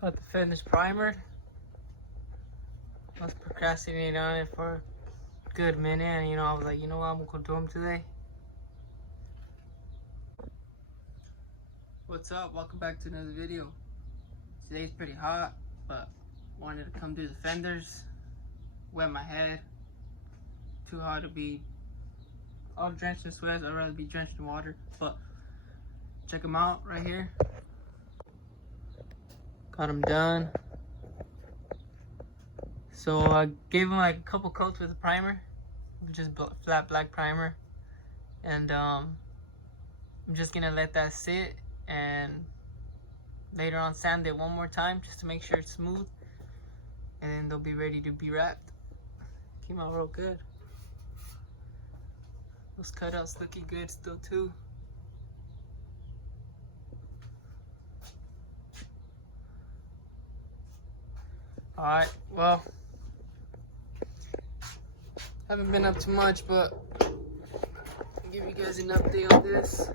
Got the fenders primered. I was procrastinating on it for a good minute, and I was like, you know what, I'm gonna go do them today. What's up? Welcome back to another video. Today's pretty hot, but wanted to come do the fenders, wet my head. Too hot to be all drenched in sweat. I'd rather be drenched in water, but check them out right here. Got them done. So I gave them like a couple coats with a primer, just flat black primer, and I'm just gonna let that sit and later on sand it one more time just to make sure it's smooth, and then they'll be ready to be wrapped. Came out real good. Those cutouts looking good still too. Alright, well, haven't been up to much, but I'll give you guys an update on this.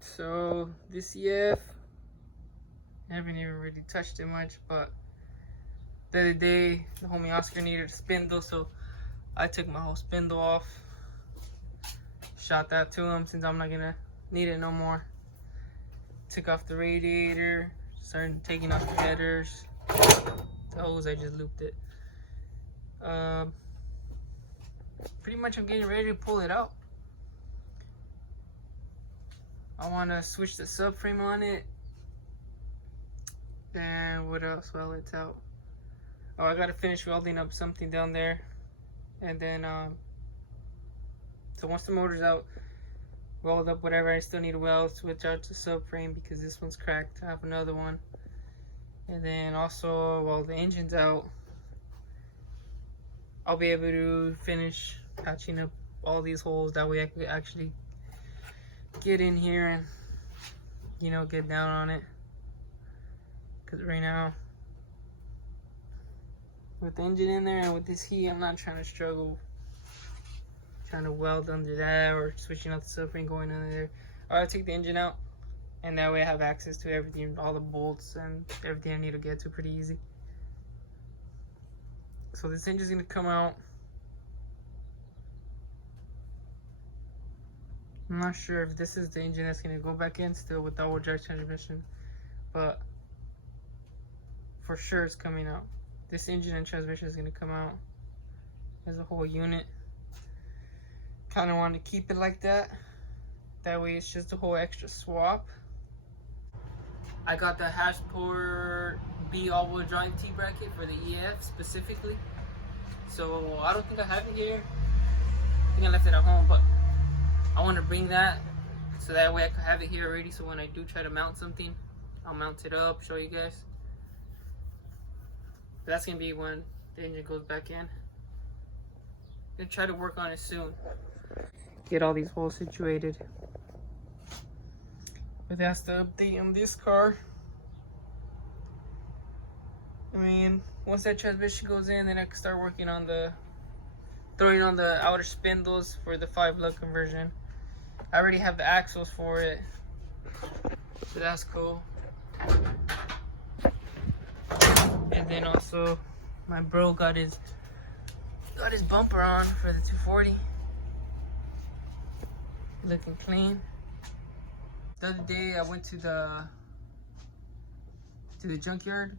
So this EF, I haven't even really touched it much, but the other day the homie Oscar needed a spindle, so I took my whole spindle off, shot that to him since I'm not gonna need it no more. Took off the radiator, started taking off the headers. The hose, I just looped it. Pretty much I'm getting ready to pull it out. I want to switch the subframe on it. And what else? Well, it's out. Oh, I gotta finish welding up something down there. And then, so once the motor's out, weld up whatever I still need to weld, switch out the subframe because this one's cracked. I have another one. And then also, while the engine's out, I'll be able to finish patching up all these holes. That way I could actually get in here and, get down on it. Because right now, with the engine in there and with this heat, I'm not trying to struggle trying to weld under that or switching out the subframe going under there. I'll take the engine out, and that way I have access to everything, all the bolts and everything I need to get to pretty easy. So this engine's gonna come out. I'm not sure if this is the engine that's gonna go back in still with the all-wheel drive transmission, but for sure it's coming out. This engine and transmission is gonna come out as a whole unit. Kind of want to keep it like that. That way it's just a whole extra swap. I got the Hashport B all-wheel drive T-bracket for the EF specifically. So I don't think I have it here. I think I left it at home, but I want to bring that so that way I can have it here already. So when I do try to mount something, I'll mount it up, show you guys. But that's going to be when the engine goes back in. I'm going to try to work on it soon. Get all these holes situated. But that's the update on this car. I mean, once that transmission goes in, then I can start working on throwing on the outer spindles for the 5-lug conversion. I already have the axles for it, so that's cool. And then also, my bro got his bumper on for the 240. Looking clean. The other day I went to the junkyard.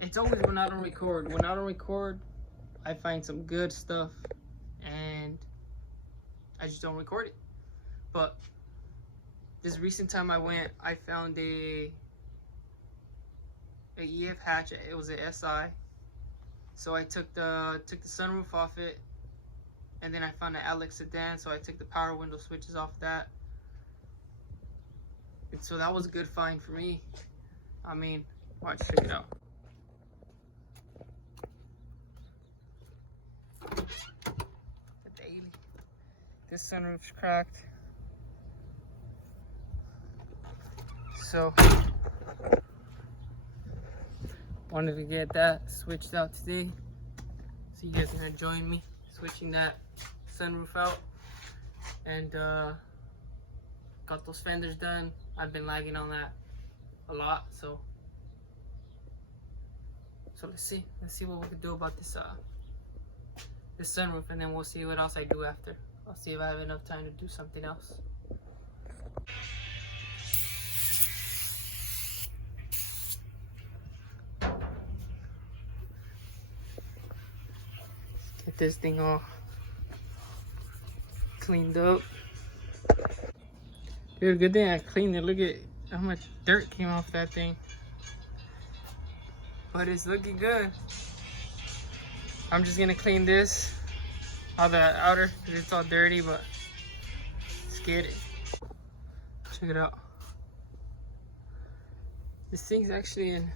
It's always when I don't record. When I don't record, I find some good stuff and I just don't record it. But this recent time I went, I found a EF hatch. It was a SI. So I took the sunroof off it. And then I found an Alex sedan, so I took the power window switches off that. And so that was a good find for me. I mean, watch, check it out. The daily. This sunroof's cracked. So, wanted to get that switched out today. So you guys are gonna join me switching that sunroof out, and got those fenders done. I've been lagging on that a lot, so let's see what we can do about this this sunroof, and then we'll see what else I do after. I'll see if I have enough time to do something else. Get this thing all cleaned up. Dude, good thing I cleaned it. Look at how much dirt came off that thing. But it's looking good. I'm just gonna clean this, all the outer, because it's all dirty, but let's get it. Check it out. This thing's actually in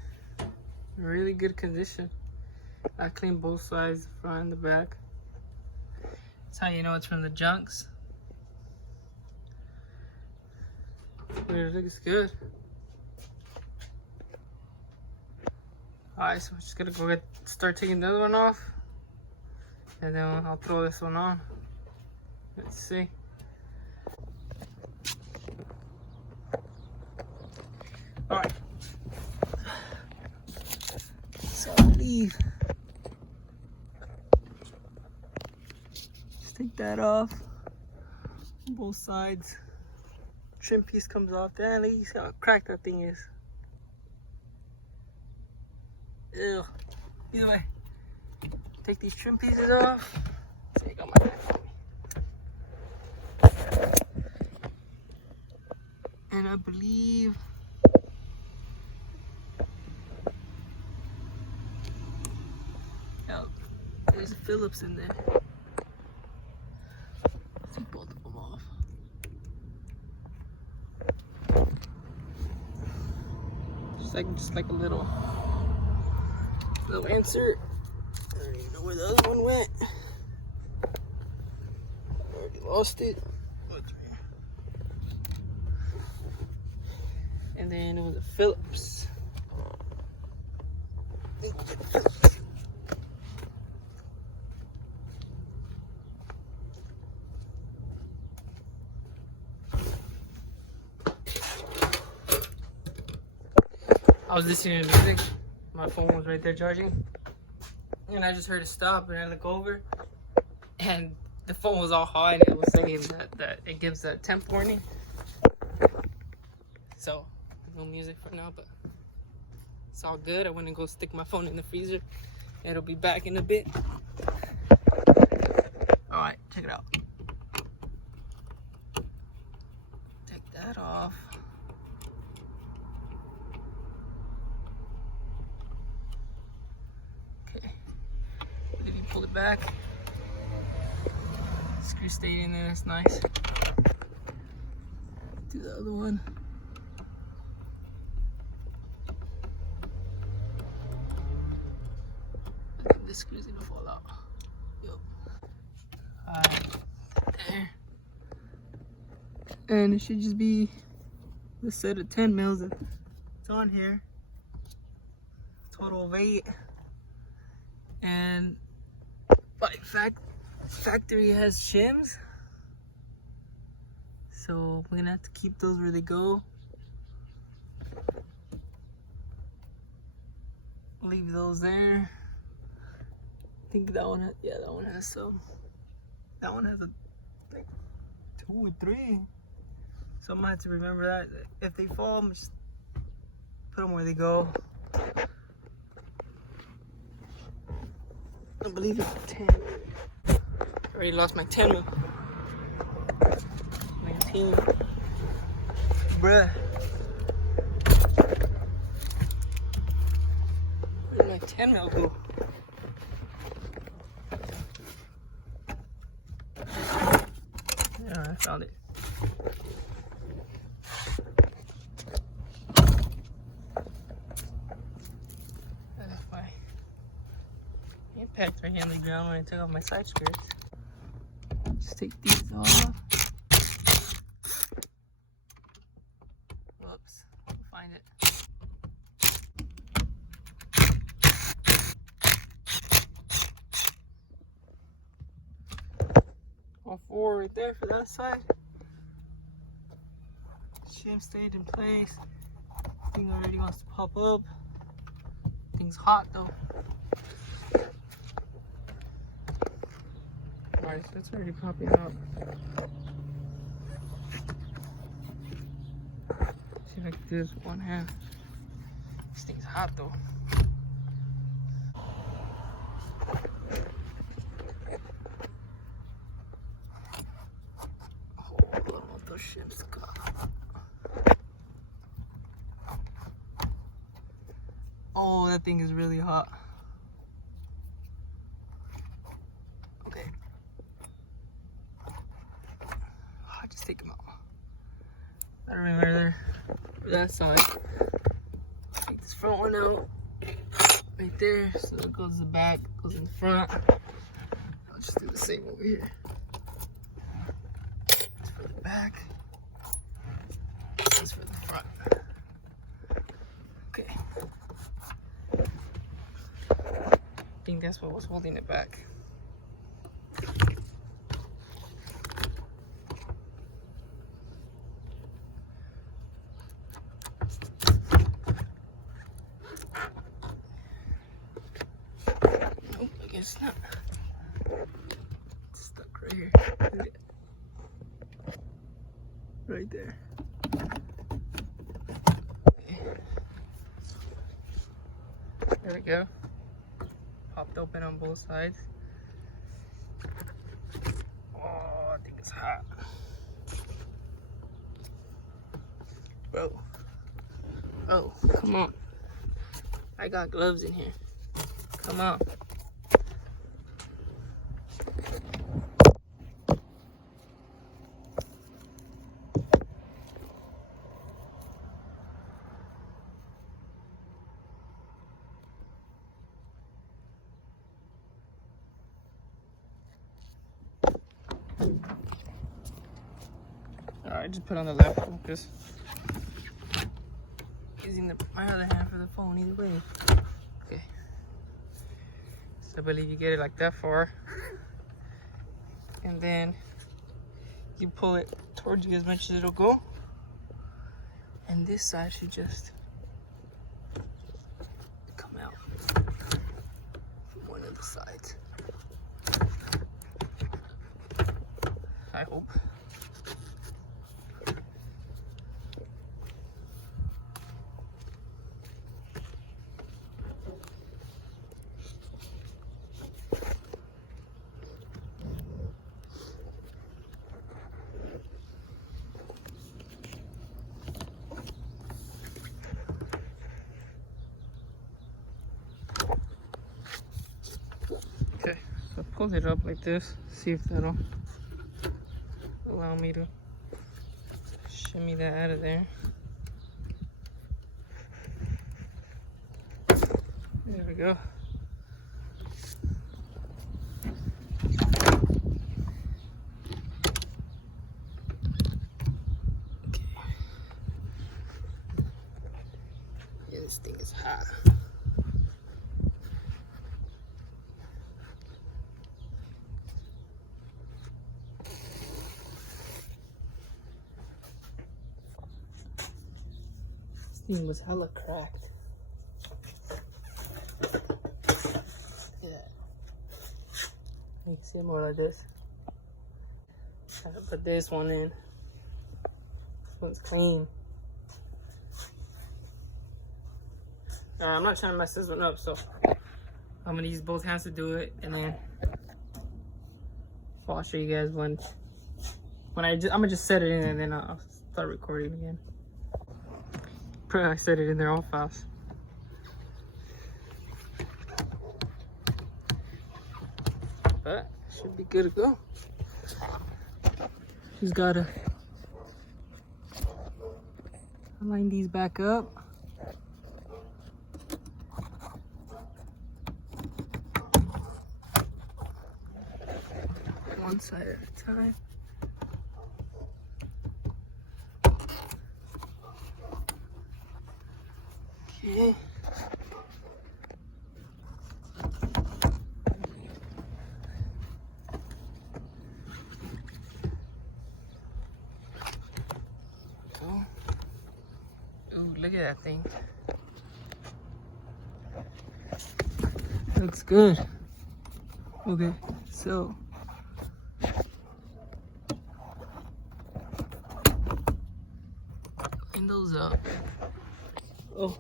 really good condition. I cleaned both sides, the front and the back. That's how you know it's from the junks. But it looks good. Alright, so I'm just gonna go start taking the other one off, and then I'll throw this one on. Let's see. Alright. So I leave. Just take that off. Both sides. Trim piece comes off. Damn, look how cracked that thing is. Ew. Either way, take these trim pieces off. Take out my knife on me. And I believe there's a Phillips in there. Take both of them off. Just like a little insert. I don't even know where the other one went. I already lost it. And then it was a Phillips. I was listening to music. My phone was right there charging. And I just heard it stop, and I look over, and the phone was all hot, and it was saying that it gives a temp warning. So, no music for now, but it's all good. I went and go stick my phone in the freezer. It'll be back in a bit. Alright, check it out. Take that off. Okay. Then you pull it back. Screw stayed in there, that's nice. Do the other one. This screw's gonna fall out. Yup. Alright, there. And it should just be the set of 10 mils that's on here. Total of 8. And like factory has shims. So we're gonna have to keep those where they go. Leave those there. I think that one has, yeah, that one has some. That one has like 2 or 3. So I'm gonna have to remember that. If they fall, I'm just put them where they go. I believe it's 10. I already lost my 10 mil. 19. Bruh. Where's my 10 mil go? Yeah, I found it. That's my impact right here on the ground when I took off my side skirts. Just take these off. Whoops, I'll find it. All 4 right there for that side. Shim stayed in place. Thing already wants to pop up. Thing's hot though. Alright, so it's already popping up. See if I can do this with one hand. This thing's hot though. Hold on, what those ships got. Oh, that thing is really hot. Okay. I'll just take him out. I don't remember there. That side. Take this front one out. Right there. So it goes in the back, goes in the front. I'll just do the same over here. That's for the back. That's for the front. Okay. I think that's what was holding it back. Nope, I guess not. It's stuck right here. Right there. Okay. There we go. Popped open on both sides. Oh, I think it's hot. Bro. Oh, come on. I got gloves in here. Come on. Alright, just put on the left focus. Using my other hand for the phone either way. Okay. So I believe you get it like that far. And then you pull it towards you as much as it'll go. And this side should just come out from one of the sides. I hope. Okay, so I pulled it up like this, see if that'll allow me to shimmy that out of there. There we go. Okay. Yeah, this thing is hot. Thing was hella cracked. Yeah. Makes it more like this. I put this one in. This one's clean. Alright, I'm not trying to mess this one up, so I'm gonna use both hands to do it, and then I'll show you guys when I'm gonna just set it in, and then I'll start recording again. I set it in there all fast. But should be good to go. Just gotta line these back up. One side at a time. Okay. Go. Look at that thing. Looks good. Okay, so line those up. Oh,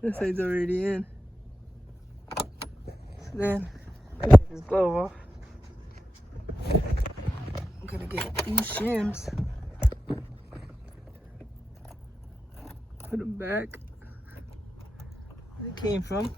this side's already in. So then, take this glove off. I'm gonna get these shims. Put them back where they came from.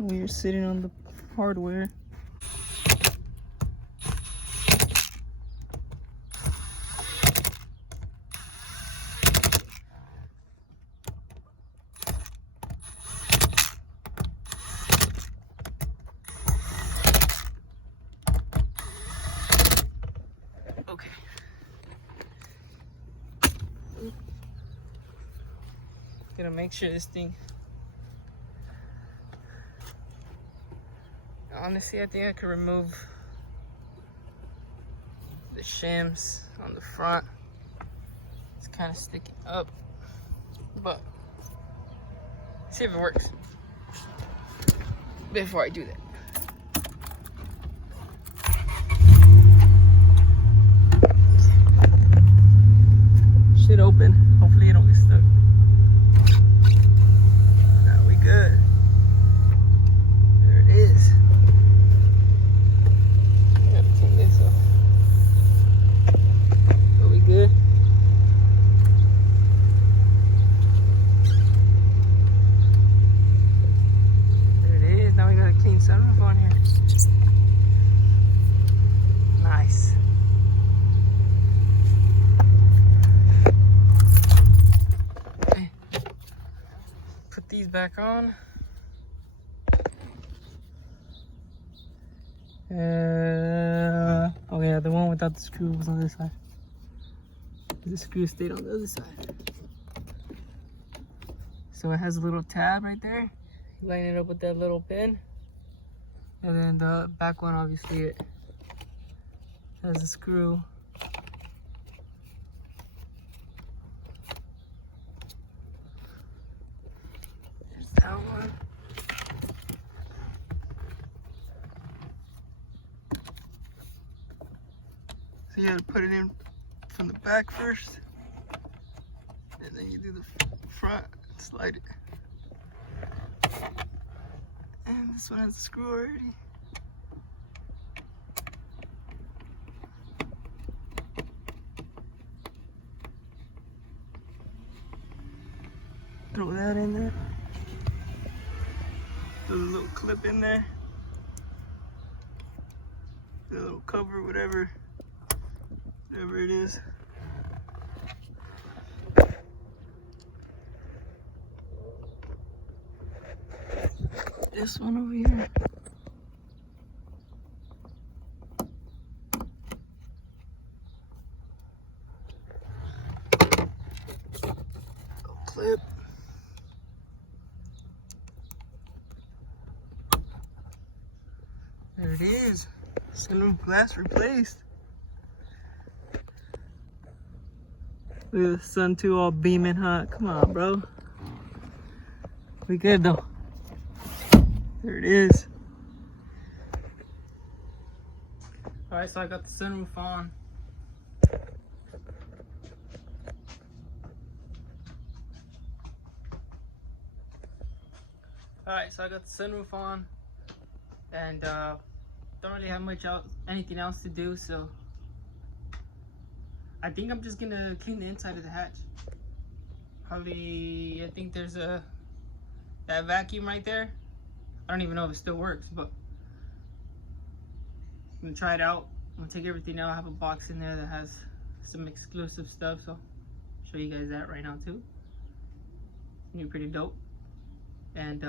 We're sitting on the hardware. Okay. Gotta make sure this thing. Honestly, I think I could remove the shims on the front. It's kind of sticking up, but see if it works before I do that. Should open. Hopefully it don't get stuck. Now we good. There it is. Good. There it is. Now we got a clean sunroof on here. Nice. Okay. Put these back on. Oh yeah, the one without the screw was on this side. The screw stayed on the other side. So it has a little tab right there. You line it up with that little pin. And then the back one, obviously, it has a screw. There's that one. So you gotta put it in from the back first, and then you do the front, slide it. And this one has a screw already. Throw that in there. There's a little clip in there. The little cover, whatever it is. This one over here. Little clip. There it is. Sunroof glass replaced. Look at the sun too, all beaming hot. Come on, bro. We good though. There it is. Alright, so I got the sunroof on. Alright, so I got the sunroof on. And don't really have much anything else to do, so I think I'm just gonna clean the inside of the hatch. Probably, I think there's that vacuum right there. I don't even know if it still works, but I'm gonna try it out. I'm gonna take everything out. I have a box in there that has some exclusive stuff, so I'll show you guys that right now too. It's gonna be pretty dope. And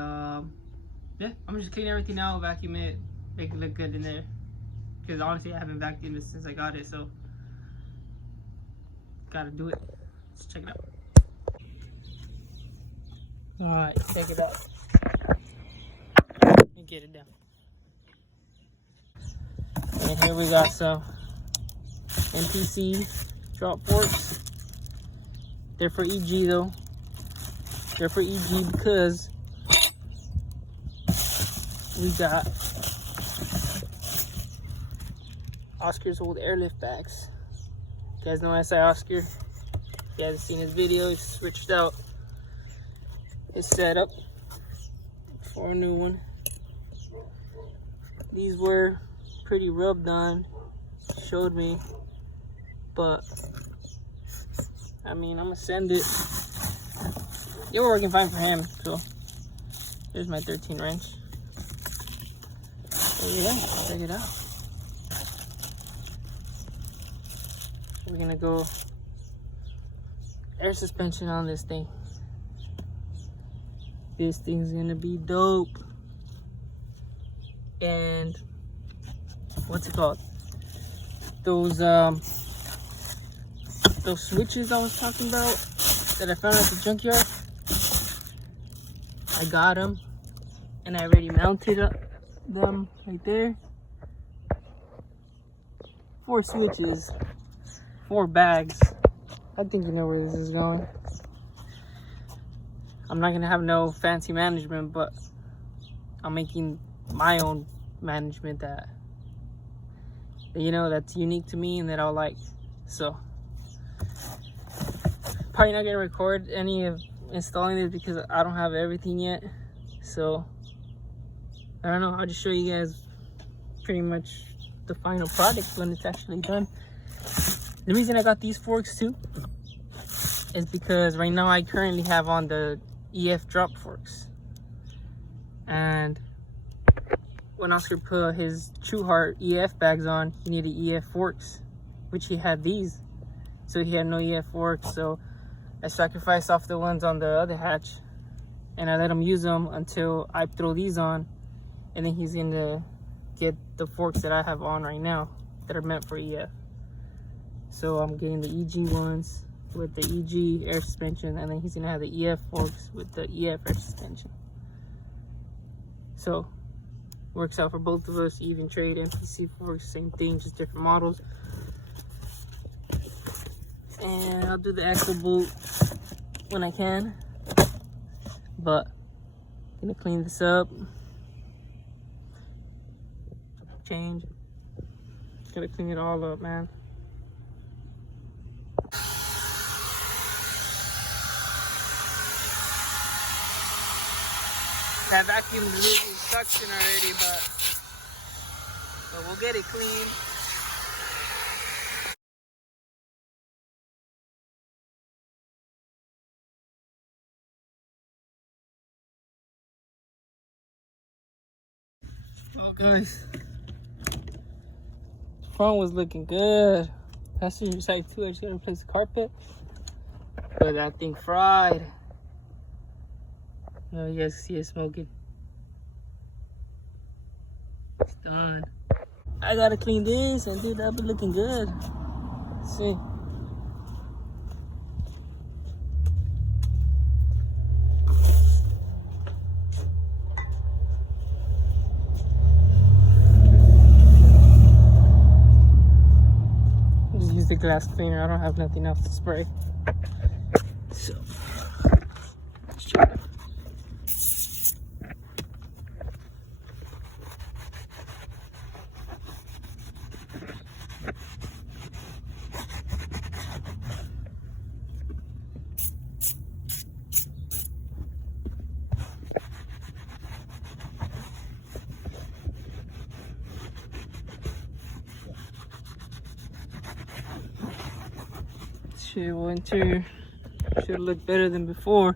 Yeah, I'm just clean everything out, vacuum it, make it look good in there. Because honestly, I haven't vacuumed it since I got it, so gotta do it. Let's check it out. Alright, check it out. Let me get it down. And here we got some NPC drop forks. They're for EG though. They're for EG because we got Oscar's old airlift bags. You guys know SI Oscar. If you haven't seen his video, he switched out his setup for a new one. These were pretty rubbed on, showed me, but I mean, I'm gonna send it. They were working fine for him, so here's my 13 wrench. There you go, check it out. We're gonna go air suspension on this thing. This thing's gonna be dope. And what's it called? Those switches I was talking about that I found at the junkyard. I got them, and I already mounted them right there. 4 switches, 4 bags. I think you know where this is going. I'm not gonna have no fancy management, but I'm making my own management that you know that's unique to me and that I'll like. So probably not gonna record any of installing this because I don't have everything yet. So I don't know, I'll just show you guys pretty much the final product when it's actually done. The reason I got these forks too is because right now I currently have on the EF drop forks, and when Oscar put his True Heart EF bags on, he needed EF forks, which he had these, so he had no EF forks. So I sacrificed off the ones on the other hatch, and I let him use them until I throw these on, and then he's gonna get the forks that I have on right now that are meant for EF. So I'm getting the EG ones with the EG air suspension, and then he's gonna have the EF forks with the EF air suspension. So works out for both of us. Even trade NPC forks, same thing, just different models. And I'll do the axle boot when I can, but I'm gonna clean this up, change, gotta clean it all up, man. I vacuumed the little suction already, but we'll get it clean. Well, guys, the front was looking good. Passenger side too. I just gotta replace the carpet, but that thing fried. Oh, you guys see it smoking. It's done. I gotta clean this, and dude, that'll be looking good. Let's see. Just use the glass cleaner. I don't have nothing else to spray. So, let's check it out. Shit, well, interior should look better than before.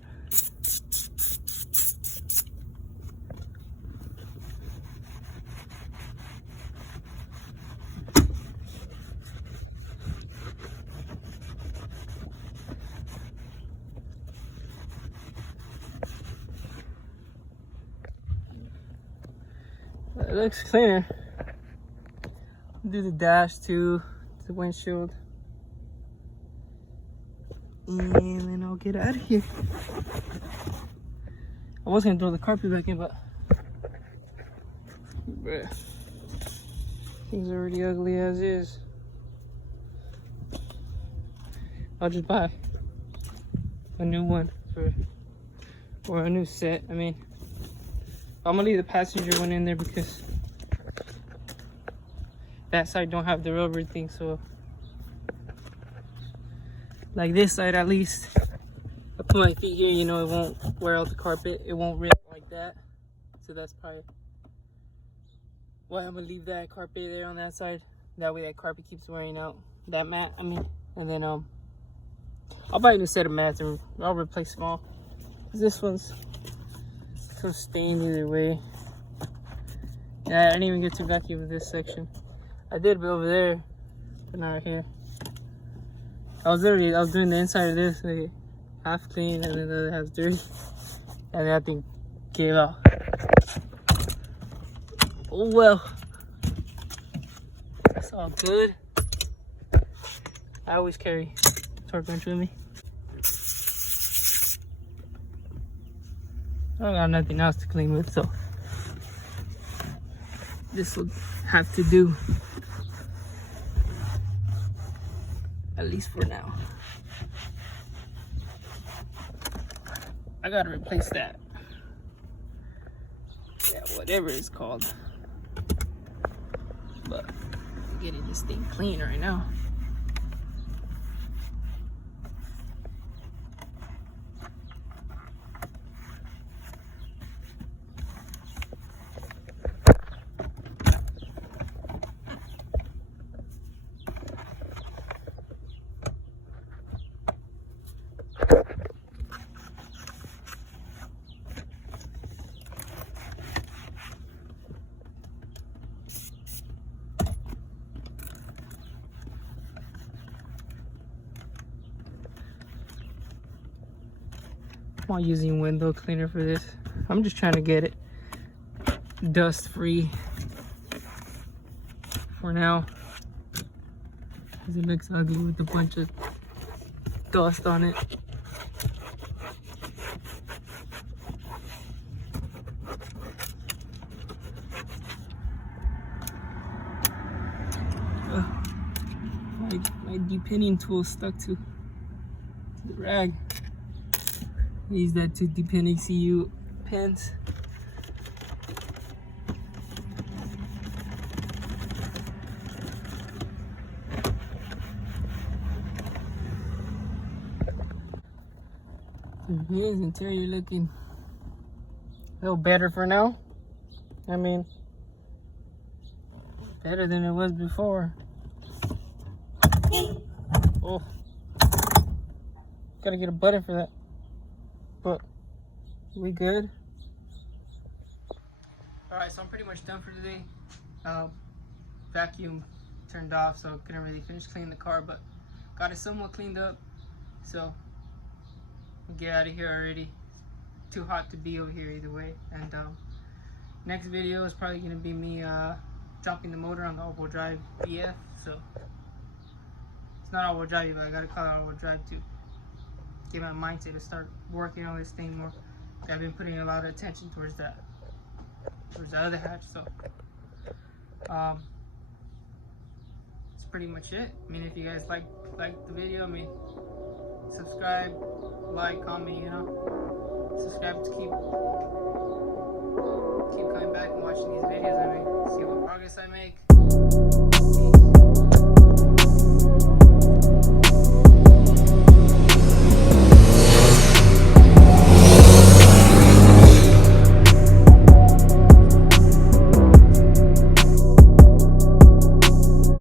It looks cleaner. Do the dash too, the windshield. And then I'll get out of here. I was gonna throw the carpet back in, but bruh, things are already ugly as is. I'll just buy a new one or a new set. I mean, I'm gonna leave the passenger one in there because that side don't have the rubber thing, so like this side at least, I put my feet here, you know, it won't wear out the carpet, it won't rip like that. So that's probably why I'm gonna leave that carpet there on that side. That way that carpet keeps wearing out, that mat, I mean. And then I'll buy a new set of mats and I'll replace them all. This one's so stained either way. Yeah, I didn't even get to vacuum this section. I did, but over there, but not here. I was doing the inside of this, like half clean, and then the other half's dirty, and that thing gave out. Oh well, it's all good. I always carry torque wrench with me. I got nothing else to clean with, so this will have to do, at least for now. I gotta replace that. Yeah, whatever it's called. But I'm getting this thing clean right now. I'm not using window cleaner for this. I'm just trying to get it dust free for now, because it looks ugly with a bunch of dust on it. My depinning tool stuck to the rag. Use that to depinning CU pins. So here's interior looking a little better for now. I mean, better than it was before. Oh, gotta get a button for that. But we good. Alright, so I'm pretty much done for today. Vacuum turned off, so couldn't really finish cleaning the car, but got it somewhat cleaned up. So we'll get out of here already. Too hot to be over here either way. And next video is probably gonna be me jumping the motor on the all-wheel drive BF. So it's not all-wheel drive, but I gotta call it all-wheel drive too. Get my mindset to start working on this thing more. I've been putting a lot of attention towards that, towards the other hatch. So that's pretty much it. I mean, if you guys like the video, I mean, subscribe, like, comment, you know, subscribe to keep coming back and watching these videos. I mean, see what progress I make.